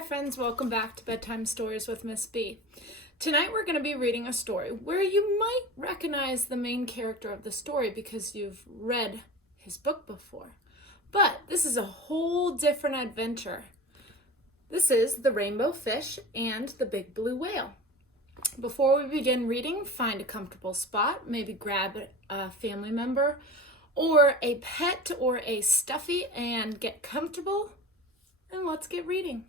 Hi friends, welcome back to Bedtime Stories with Miss B. Tonight we're going to be reading a story where you might recognize the main character of the story because you've read his book before. But this is a whole different adventure. This is The Rainbow Fish and the Big Blue Whale. Before we begin reading, find a comfortable spot, maybe grab a family member or a pet or a stuffy and get comfortable, and let's get reading.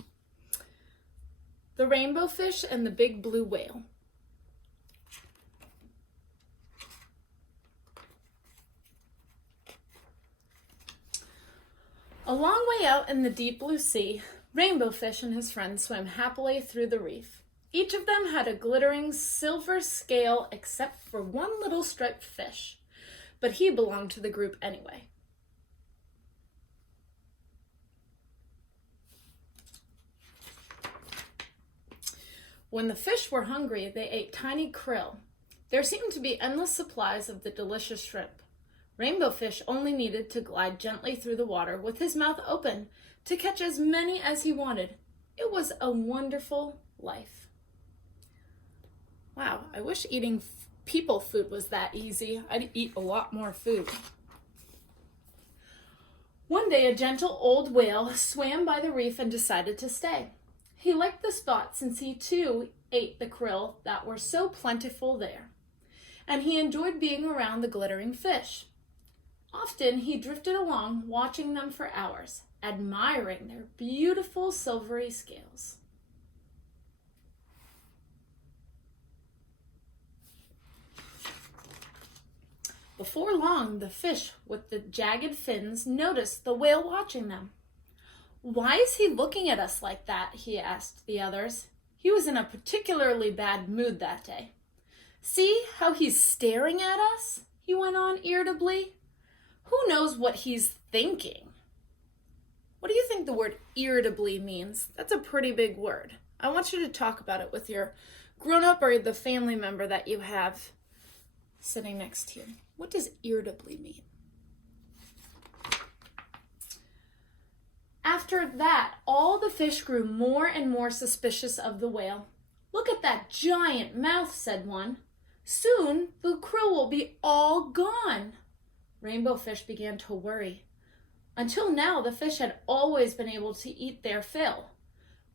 The Rainbow Fish and the Big Blue Whale. A long way out in the deep blue sea, Rainbow Fish and his friends swam happily through the reef. Each of them had a glittering silver scale except for one little striped fish, but he belonged to the group anyway. When the fish were hungry, they ate tiny krill. There seemed to be endless supplies of the delicious shrimp. Rainbow Fish only needed to glide gently through the water with his mouth open to catch as many as he wanted. It was a wonderful life. Wow, I wish eating people food was that easy. I'd eat a lot more food. One day, a gentle old whale swam by the reef and decided to stay. He liked the spot since he too ate the krill that were so plentiful there, and he enjoyed being around the glittering fish. Often he drifted along, watching them for hours, admiring their beautiful silvery scales. Before long, the fish with the jagged fins noticed the whale watching them. "Why is he looking at us like that?" he asked the others. He was in a particularly bad mood that day. "See how he's staring at us?" he went on irritably. "Who knows what he's thinking?" What do you think the word irritably means? That's a pretty big word. I want you to talk about it with your grown-up or the family member that you have sitting next to you. What does irritably mean? After that, all the fish grew more and more suspicious of the whale. "Look at that giant mouth," said one. "Soon the krill will be all gone." Rainbow Fish began to worry. Until now, the fish had always been able to eat their fill.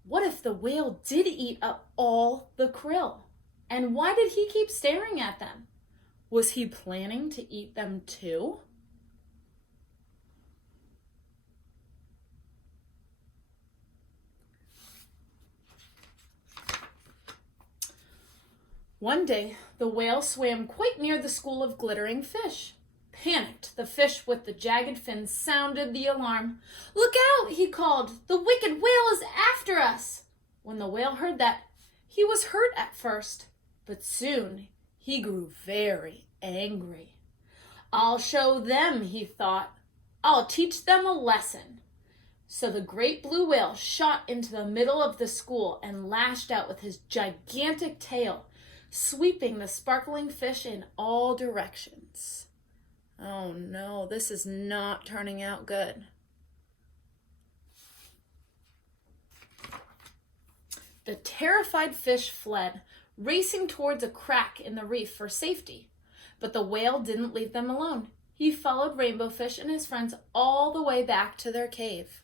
What if the whale did eat up all the krill? And why did he keep staring at them? Was he planning to eat them too? One day, the whale swam quite near the school of glittering fish. Panicked, the fish with the jagged fins sounded the alarm. "Look out!" he called. "The wicked whale is after us!" When the whale heard that, he was hurt at first, but soon he grew very angry. "I'll show them," he thought. "I'll teach them a lesson." So the great blue whale shot into the middle of the school and lashed out with his gigantic tail, sweeping the sparkling fish in all directions. Oh no, this is not turning out good. The terrified fish fled, racing towards a crack in the reef for safety. But the whale didn't leave them alone. He followed Rainbow Fish and his friends all the way back to their cave.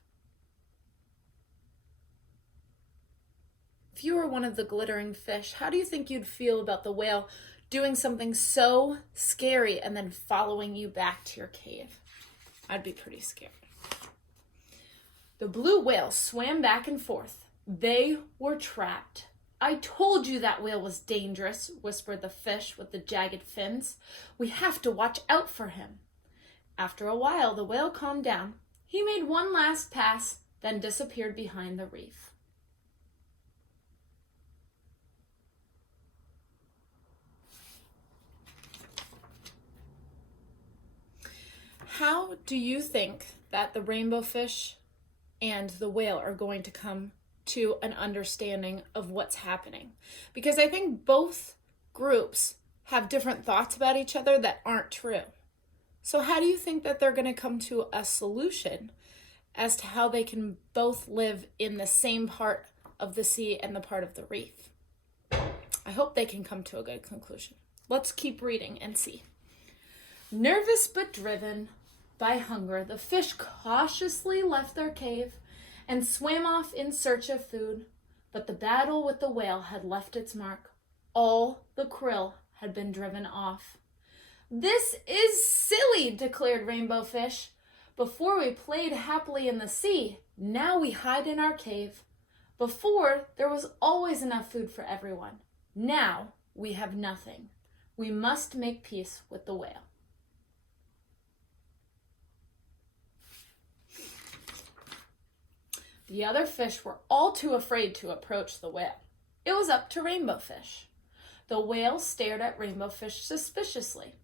If you were one of the glittering fish, how do you think you'd feel about the whale doing something so scary and then following you back to your cave? I'd be pretty scared. The blue whale swam back and forth. They were trapped. "I told you that whale was dangerous," whispered the fish with the jagged fins. "We have to watch out for him." After a while, the whale calmed down. He made one last pass, then disappeared behind the reef. How do you think that the rainbow fish and the whale are going to come to an understanding of what's happening? Because I think both groups have different thoughts about each other that aren't true. So how do you think that they're going to come to a solution as to how they can both live in the same part of the sea and the part of the reef. I hope they can come to a good conclusion. Let's keep reading and see. Nervous but driven by hunger, the fish cautiously left their cave and swam off in search of food. But the battle with the whale had left its mark. All the krill had been driven off. "This is silly," declared Rainbow Fish. "Before we played happily in the sea, now we hide in our cave. Before, there was always enough food for everyone. Now we have nothing. We must make peace with the whale." The other fish were all too afraid to approach the whale. It was up to Rainbow Fish. The whale stared at Rainbow Fish suspiciously.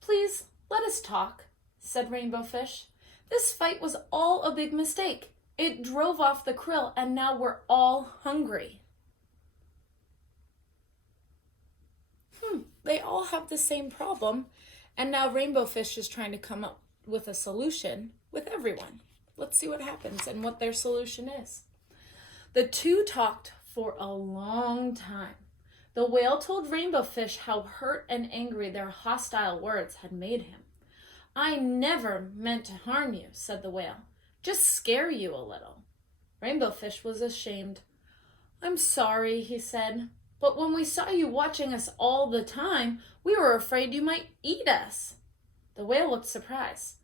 "Please, let us talk," said Rainbow Fish. "This fight was all a big mistake. It drove off the krill, and now we're all hungry." They all have the same problem, and now Rainbow Fish is trying to come up with a solution with everyone. Let's see what happens and what their solution is. The two talked for a long time. The whale told Rainbow Fish how hurt and angry their hostile words had made him. "I never meant to harm you," said the whale. "Just scare you a little." Rainbow Fish was ashamed. "I'm sorry," he said, "but when we saw you watching us all the time, we were afraid you might eat us." The whale looked surprised.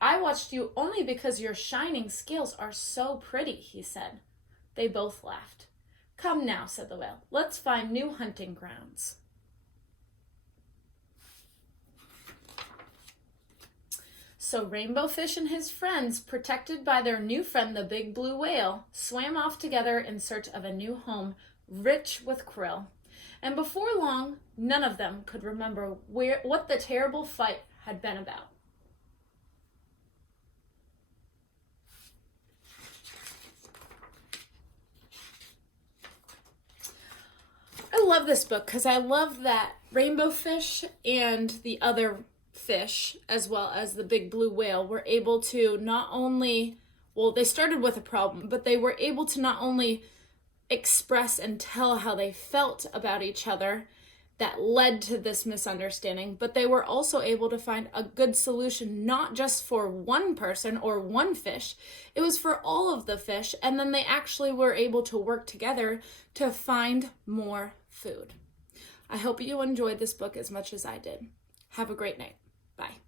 "I watched you only because your shining scales are so pretty," he said. They both laughed. "Come now," said the whale, "let's find new hunting grounds." So Rainbow Fish and his friends, protected by their new friend, the big blue whale, swam off together in search of a new home rich with krill. And before long, none of them could remember what the terrible fight had been about. I love this book because I love that Rainbow Fish and the other fish, as well as the big blue whale, were able to not only, they started with a problem, but they were able to not only express and tell how they felt about each other that led to this misunderstanding, but they were also able to find a good solution, not just for one person or one fish. It was for all of the fish, and then they actually were able to work together to find more food. I hope you enjoyed this book as much as I did. Have a great night. Bye.